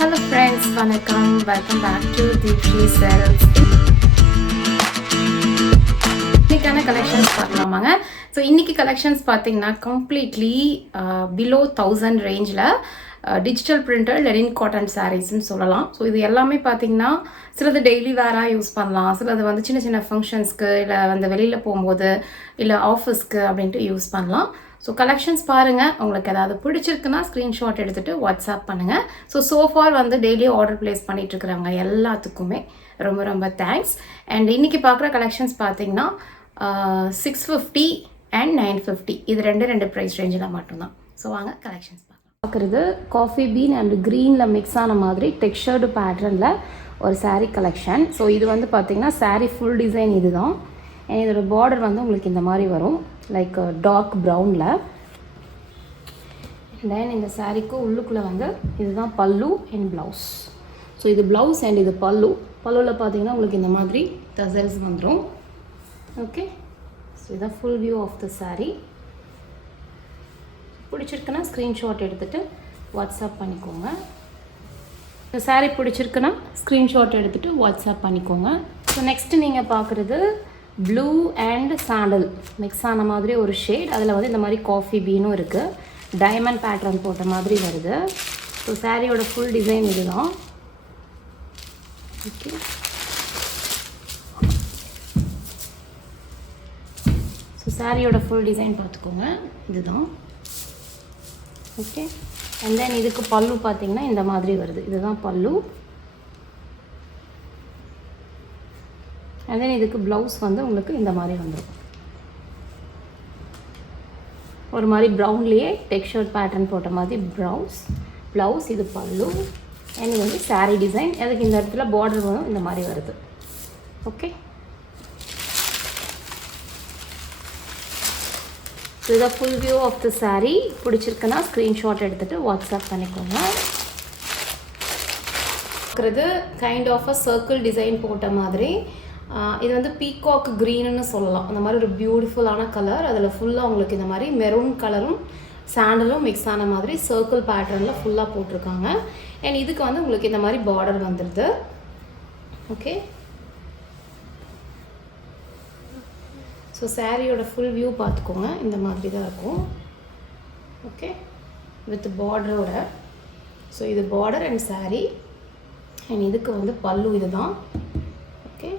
Hello friends, வணக்கம். Welcome back to Deepshi Sells. இன்னைக்கான collections பார்க்கலாமாங்க. So இன்னைக்கு கலெக்ஷன்ஸ் பார்த்தீங்கன்னா கம்ப்ளீட்லி பிலோ 1000 ரேஞ்சில் டிஜிட்டல் பிரிண்டட் லெனின் காட்டன் சாரீஸ்ன்னு சொல்லலாம். ஸோ இது எல்லாமே பார்த்தீங்கன்னா சிலது டெய்லி வேராக யூஸ் பண்ணலாம், சிலது வந்து சின்ன சின்ன ஃபங்க்ஷன்ஸ்க்கு இல்லை வந்து வெளியில் போகும்போது இல்லை ஆஃபீஸ்க்கு அப்படின்ட்டு யூஸ் பண்ணலாம். ஸோ கலெக்ஷன்ஸ் பாருங்கள், உங்களுக்கு ஏதாவது பிடிச்சிருக்குன்னா ஸ்க்ரீன்ஷாட் எடுத்துகிட்டு வாட்ஸ்அப் பண்ணுங்கள். ஸோ சோஃபார் வந்து டெய்லி ஆர்டர் ப்ளேஸ் பண்ணிகிட்ருக்குறவங்க எல்லாத்துக்குமே ரொம்ப ரொம்ப தேங்க்ஸ். அண்ட் இன்றைக்கி பார்க்குற கலெக்ஷன்ஸ் பார்த்தீங்கன்னா 650 அண்ட் 950 இது ரெண்டு ப்ரைஸ் ரேஞ்சில் மட்டும்தான். ஸோ வாங்க கலெக்ஷன்ஸ் பார்க்குறது காஃபி பீன் அண்ட் க்ரீனில் மிக்ஸ் ஆன மாதிரி டெக்ஸ்சர்டு பேட்டர்னில் ஒரு சாரீ கலெக்ஷன். ஸோ இது வந்து பார்த்திங்கன்னா சாரீ ஃபுல் டிசைன் இது தான். இதோட பார்டர் வந்து உங்களுக்கு இந்த மாதிரி வரும், லைக் டார்க் ப்ரௌனில். தென் இந்த சாரீக்கு உள்ளுக்குள்ளே வந்து இதுதான் பல்லு அண்ட் ப்ளவுஸ். ஸோ இது ப்ளவுஸ் அண்ட் இது பல்லு. பல்லுவில் பார்த்தீங்கன்னா உங்களுக்கு இந்த மாதிரி டசல்ஸ் வந்துடும். ஓகே, ஸோ இதுதான் full view of the sari. பிடிச்சிருக்குன்னா ஸ்க்ரீன்ஷாட் எடுத்துகிட்டு வாட்ஸ்அப் பண்ணிக்கோங்க. இந்த சாரீ பிடிச்சிருக்குன்னா ஸ்க்ரீன்ஷாட் எடுத்துகிட்டு வாட்ஸ்அப் பண்ணிக்கோங்க. ஸோ நெக்ஸ்ட்டு நீங்கள் பார்க்குறது ப்ளூ அண்ட் சாண்டல் மிக்ஸ் ஆன மாதிரி ஒரு ஷேட். அதில் வந்து இந்த மாதிரி காஃபி பீனும் இருக்குது, டைமண்ட் பேட்டர்ன் போட்ட மாதிரி வருது. ஸோ சாரியோட ஃபுல் டிசைன் இதுதான். ஓகே, ஸோ சாரியோட ஃபுல் டிசைன் பார்த்துக்கோங்க, இதுதான். ஓகே, அண்ட் தென் இதுக்கு பல்லு பார்த்தீங்கன்னா இந்த மாதிரி வருது, இதுதான் பல்லு. அண்ட் தென் இதுக்கு ப்ளவுஸ் வந்து உங்களுக்கு இந்த மாதிரி வந்துடும், ஒரு மாதிரி ப்ரௌன்லேயே டெக்ஸ்சர்ட் பேட்டர்ன் போட்ட மாதிரி ப்ளவுஸ். இது பல்லு அண்ட் இது வந்து சாரீ டிசைன். அதுக்கு இந்த இடத்துல பார்டர் வரும் இந்த மாதிரி வருது. ஓகே, ஸோ இதான் full view of the sari. பிடிச்சிருக்குன்னா ஸ்க்ரீன்ஷாட் எடுத்துகிட்டு வாட்ஸ்அப் பண்ணிக்கோங்க. பார்க்குறது kind of a circle design போட்ட மாதிரி. இது வந்து பீகாக் க்ரீன்னு சொல்லலாம். அந்த மாதிரி ஒரு பியூட்டிஃபுல்லான கலர். அதில் ஃபுல்லாக உங்களுக்கு இந்த மாதிரி மெரூன் கலரும் சாண்டலும் மிக்ஸ் ஆன மாதிரி சர்க்கிள் பேட்டர்னில் ஃபுல்லாக போட்டிருக்காங்க. அண்ட் இதுக்கு வந்து உங்களுக்கு இந்த மாதிரி பார்டர் வந்துடுது. ஓகே, ஸோ சாரியோட ஃபுல் வியூ பார்த்துக்கோங்க, இந்த மாதிரி தான் இருக்கும். ஓகே, வித் பார்டரோட. ஸோ இது பார்டர் அண்ட் சாரீ. அண்ட் இதுக்கு வந்து பல்லு இது தான். ஓகே,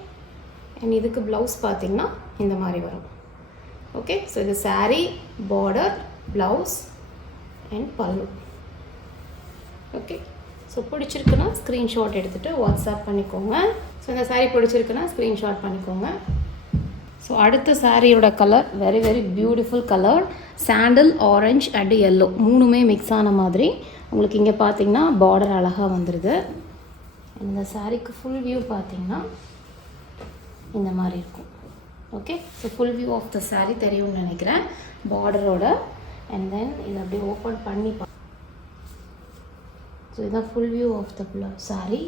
அண்ட் இதுக்கு ப்ளவுஸ் பார்த்திங்கன்னா இந்த மாதிரி வரும். ஓகே, ஸோ இது சாரீ, பார்டர், ப்ளவுஸ் அண்ட் பல்லு. ஓகே, ஸோ பிடிச்சிருக்குன்னா ஸ்க்ரீன்ஷாட் எடுத்துகிட்டு வாட்ஸ்அப் பண்ணிக்கோங்க. ஸோ இந்த சாரீ பிடிச்சிருக்குன்னா ஸ்க்ரீன்ஷாட் பண்ணிக்கோங்க. ஸோ அடுத்த சாரியோட colour very very beautiful colour, sandal, orange and yellow மூணுமே மிக்ஸ் ஆன மாதிரி. உங்களுக்கு இங்கே பார்த்தீங்கன்னா பார்டர் அழகாக வந்துடுது. இந்த சாரீக்கு ஃபுல் வியூ பார்த்திங்கன்னா இந்த மாதிரி இருக்கும். Okay, so full view of the sari தெரியும்னு நினைக்கிறேன், பார்டரோட. அண்ட் தென் இதை அப்படியே ஓப்பன் பண்ணி ஸோ இதுதான் full view of the sari.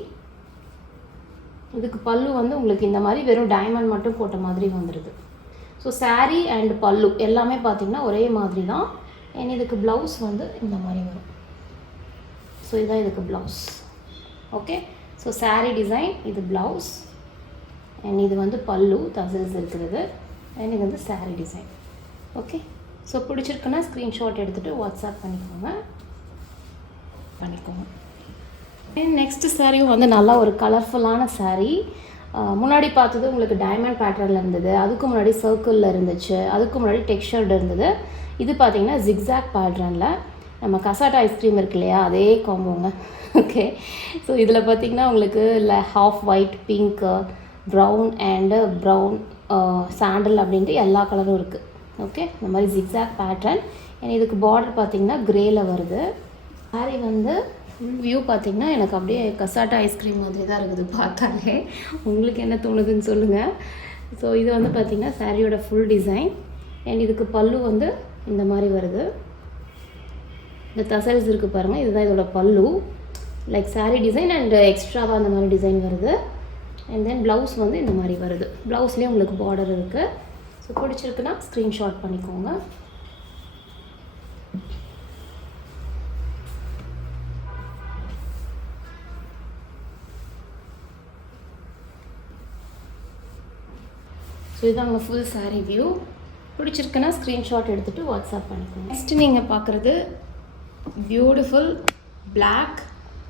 இதுக்கு பல்லு வந்து உங்களுக்கு இந்த மாதிரி வெறும் டைமண்ட் மட்டும் போட்ட மாதிரி வந்துடுது. ஸோ சாரீ அண்ட் பல்லு எல்லாமே பார்த்திங்கன்னா ஒரே மாதிரி தான். அண்ட் இதுக்கு ப்ளவுஸ் வந்து இந்த மாதிரி வரும். ஸோ இதுதான் இதுக்கு blouse. Okay, so sari design, இது ப்ளவுஸ் அண்ட் இது வந்து பல்லு டசல்ஸ் இருக்கிறது. அண்ட் இது வந்து சாரீ டிசைன். ஓகே, ஸோ பிடிச்சிருக்குன்னா ஸ்க்ரீன்ஷாட் எடுத்துகிட்டு வாட்ஸ்அப் பண்ணிக்கோங்க. நெக்ஸ்ட் சாரியும் வந்து நல்லா ஒரு கலர்ஃபுல்லான சாரீ. முன்னாடி பார்த்தது உங்களுக்கு டைமண்ட் பேட்டர்னில் இருந்தது, அதுக்கு முன்னாடி சர்க்கிளில் இருந்துச்சு, அதுக்கு முன்னாடி டெக்ஸ்சர்டு இருந்தது. இது பார்த்திங்கன்னா ஜிக்ஸாக் பேட்டர்னில் நம்ம கசாட்டா ஐஸ்கிரீம் இருக்கு இல்லையா, அதே காம்போங்க. ஓகே, ஸோ இதில் பார்த்திங்கன்னா உங்களுக்கு இல்லை half white, pink, brown and brown, sandal அப்படின்ட்டு எல்லா கலரும் இருக்குது. ஓகே, இந்த மாதிரி ஜிக்ஸாக் பேட்டர்ன். ஏன்னா இதுக்கு பார்டர் பார்த்திங்கன்னா க்ரேயில் வருது. சாரீ வந்து ஃபுல் வியூ பார்த்திங்கன்னா எனக்கு அப்படியே கசாட்டா ஐஸ்கிரீம் மாதிரி தான் இருக்குது பார்த்தாலே. உங்களுக்கு என்ன தோணுதுன்னு சொல்லுங்கள். ஸோ இது வந்து பார்த்திங்கன்னா சாரியோட ஃபுல் டிசைன். அண்ட் இதுக்கு பல்லு வந்து இந்த மாதிரி வருது. இந்த டசல்ஸ் இருக்குது பாருங்கள், இதுதான் இதோட பல்லு. லைக் சாரீ டிசைன் அண்ட் எக்ஸ்ட்ராவாக அந்த மாதிரி டிசைன் வருது. அண்ட் தென் ப்ளவுஸ் வந்து இந்த மாதிரி வருது. ப்ளவுஸ்லேயே உங்களுக்கு பார்டர் இருக்குது. ஸோ பிடிச்சிருக்குன்னா ஸ்க்ரீன்ஷாட் பண்ணிக்கோங்க. ஸோ இதுதான் உங்கள் ஃபுல் saree வியூ. பிடிச்சிருக்குன்னா ஸ்க்ரீன்ஷாட் எடுத்துகிட்டு வாட்ஸ்அப் பண்ணிக்கோங்க. நெக்ஸ்ட்டு நீங்கள் பார்க்குறது beautiful Black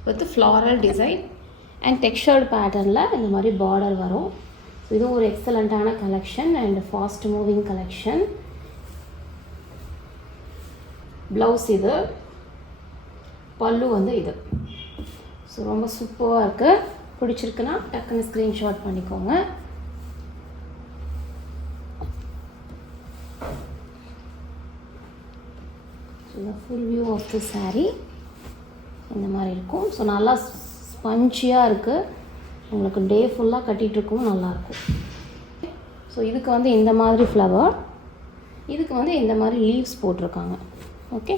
with floral design and textured பேட்டர்னில் இந்த மாதிரி பார்டர் வரும். ஸோ இதுவும் ஒரு எக்ஸலண்ட்டான collection and fast moving collection. Blouse இது, பல்லு வந்து இது. ஸோ ரொம்ப சூப்பராக இருக்குது. பிடிச்சிருக்குன்னா டக்குன்னு ஸ்க்ரீன்ஷாட் பண்ணிக்கோங்க. So full view of the saree இந்த மாதிரி இருக்கும். ஸோ நல்லா ஸ்பஞ்சியாக இருக்குது. உங்களுக்கு டே ஃபுல்லாக கட்டிகிட்ருக்கும் நல்லாயிருக்கும். ஸோ இதுக்கு வந்து இந்த மாதிரி ஃப்ளவர், இதுக்கு வந்து இந்த மாதிரி லீவ்ஸ் போட்டிருக்காங்க. ஓகே,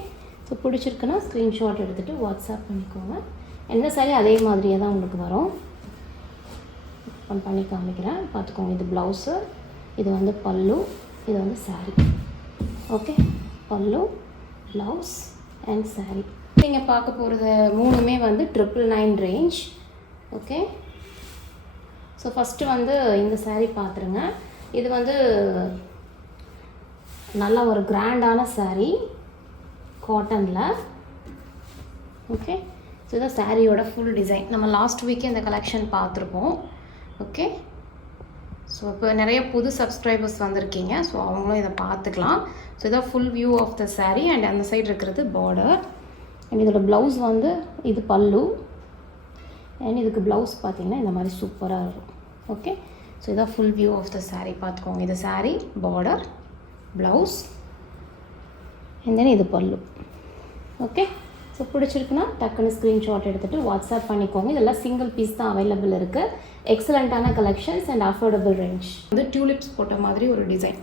ஸோ பிடிச்சிருக்குன்னா ஸ்க்ரீன்ஷாட் எடுத்துகிட்டு வாட்ஸ்அப் பண்ணிக்கோங்க. எந்த saree அதே மாதிரியே தான் உங்களுக்கு வரும். பண்ணி காமிக்கிறேன் பார்த்துக்கோங்க. இது ப்ளவுஸு, இது வந்து பல்லு, இது வந்து saree. ஓகே, பல்லு, ப்ளவுஸ் அண்ட் saree. நீங்கள் பார்க்க போகிறது மூணுமே வந்து 999 ரேஞ்ச். ஓகே, ஸோ ஃபஸ்ட்டு வந்து இந்த saree பார்த்துருங்க. இது வந்து நல்ல ஒரு கிராண்டான saree காட்டனில். ஓகே, ஸோ இதான் சாரியோட ஃபுல் டிசைன். நம்ம லாஸ்ட் வீக்கே இந்த கலெக்ஷன் பார்த்துருப்போம். ஓகே, ஸோ இப்போ நிறைய புது சப்ஸ்கிரைபர்ஸ் வந்திருக்கீங்க. ஸோ அவங்களும் இதை பார்த்துக்கலாம். ஸோ இதான் full view of the saree and அந்த சைடு இருக்கிறது பார்டர். அண்ட் இதோட ப்ளவுஸ் வந்து இது பல்லு அண்ட் இதுக்கு ப்ளவுஸ் பார்த்திங்கன்னா இந்த மாதிரி சூப்பராக இருக்கும். ஓகே, ஸோ இதான் full view of the saree பார்த்துக்கோங்க. இது saree, border, blouse and then இது பல்லு. ஓகே, ஸோ பிடிச்சிருக்குன்னா டக்குன்னு ஸ்க்ரீன்ஷாட் எடுத்துகிட்டு வாட்ஸ்அப் பண்ணிக்கோங்க. இதெல்லாம் சிங்கிள் பீஸ் தான் அவைலபிள் இருக்குது. எக்ஸலண்ட்டான கலெக்ஷன்ஸ் அண்ட் அஃபோர்டபுள் ரேஞ்ச். வந்து டியூலிப்ஸ் போட்ட மாதிரி ஒரு டிசைன்.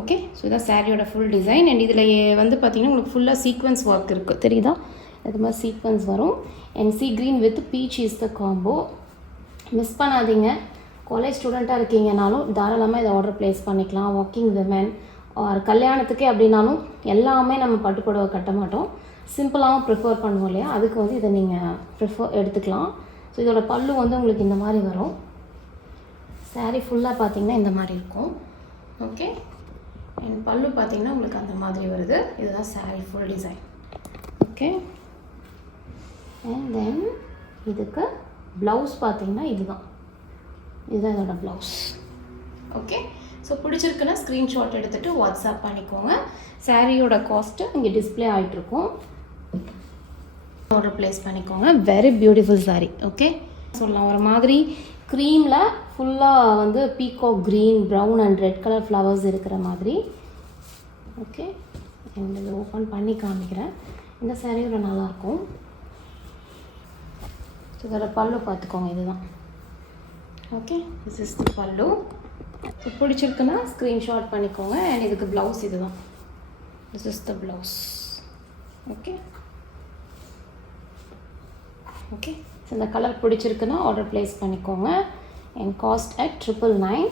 ஓகே, ஸோ இதான் சாரியோட ஃபுல் டிசைன். அண்ட் இதில் வந்து பார்த்திங்கன்னா உங்களுக்கு ஃபுல்லாக சீக்வன்ஸ் ஒர்க் இருக்குது, தெரியுதா? அது மாதிரி சீக்வன்ஸ் வரும். And C green with beach is the combo. Miss பண்ணாதீங்க. காலேஜ் ஸ்டூடெண்ட்டாக இருக்கீங்கனாலும் தாராளமாக இதை ஆர்டர் ப்ளேஸ் பண்ணிக்கலாம். ஒர்க்கிங் விமன் ஒரு கல்யாணத்துக்கே அப்படின்னாலும் எல்லாமே நம்ம பட்டுப்புடவை கட்ட மாட்டோம், சிம்பிளாகவும் ப்ரிஃபர் பண்ணுவோம் இல்லையா? அதுக்கு வந்து இதை நீங்கள் எடுத்துக்கலாம். ஸோ இதோட பல்லு வந்து உங்களுக்கு இந்த மாதிரி வரும். saree ஃபுல்லாக பார்த்திங்கன்னா இந்த மாதிரி இருக்கும். ஓகே, அண்ட் பல்லு பார்த்திங்கன்னா உங்களுக்கு அந்த மாதிரி வருது. இதுதான் saree full design. Okay, and then இதுக்கு ப்ளவுஸ் பார்த்திங்கன்னா இதுதான் இதோட ப்ளவுஸ். ஓகே, ஸோ பிடிச்சிருக்குன்னா ஸ்க்ரீன்ஷாட் எடுத்துகிட்டு வாட்ஸ்அப் பண்ணிக்கோங்க. சாரியோட காஸ்ட்டு இங்கே டிஸ்பிளே ஆகிட்ருக்கும், ஆர்டர் ப்ளேஸ் பண்ணிக்கோங்க. Very beautiful saree. ஓகே, சொல்லலாம் ஒரு மாதிரி க்ரீமில் ஃபுல்லாக வந்து peacock green, brown and red colour flowers இருக்கிற மாதிரி. ஓகே, இந்த இதை ஓப்பன் பண்ணி காமிக்கிறேன். இந்த சாரியோட நல்லாயிருக்கும். ஸோ இதோட பல்லு பார்த்துக்கோங்க, இதுதான். ஓகே, திஸ் இஸ் தி பல்லு. ஸோ பிடிச்சிருக்குன்னா ஸ்க்ரீன்ஷாட் பண்ணிக்கோங்க. அண்ட் இதுக்கு ப்ளவுஸ் இதுதான். This is the blouse. Okay okay, so இந்த கலர் பிடிச்சிருக்குன்னா ஆர்டர் ப்ளேஸ் பண்ணிக்கோங்க. And cost at 999.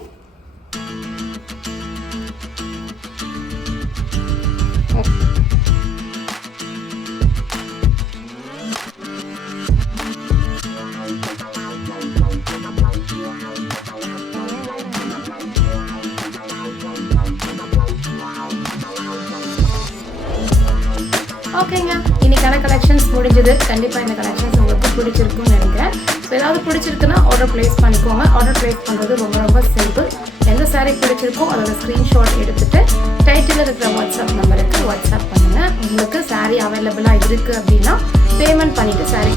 ஓகேங்க, இன்றைக்கான கலெக்ஷன்ஸ் முடிஞ்சது. கண்டிப்பாக இந்த கலெக்ஷன்ஸ் உங்களுக்கு பிடிச்சிருக்குன்னு நினைக்கிறேன். ஸோ ஏதாவது பிடிச்சிருக்குன்னா ஆர்டர் ப்ளேஸ் பண்ணிக்கோங்க. ஆர்டர் ப்ளேஸ் பண்ணுறது ரொம்ப ரொம்ப சிம்பிள். எந்த saree பிடிச்சிருக்கோ அதோட ஸ்க்ரீன்ஷாட் எடுத்துகிட்டு டைட்டில் இருக்கிற வாட்ஸ்அப் நம்பருக்கு வாட்ஸ்அப் பண்ணுங்கள். உங்களுக்கு saree அவைலபிளாக இருக்குது அப்படின்னா பேமெண்ட் பண்ணிவிட்டு saree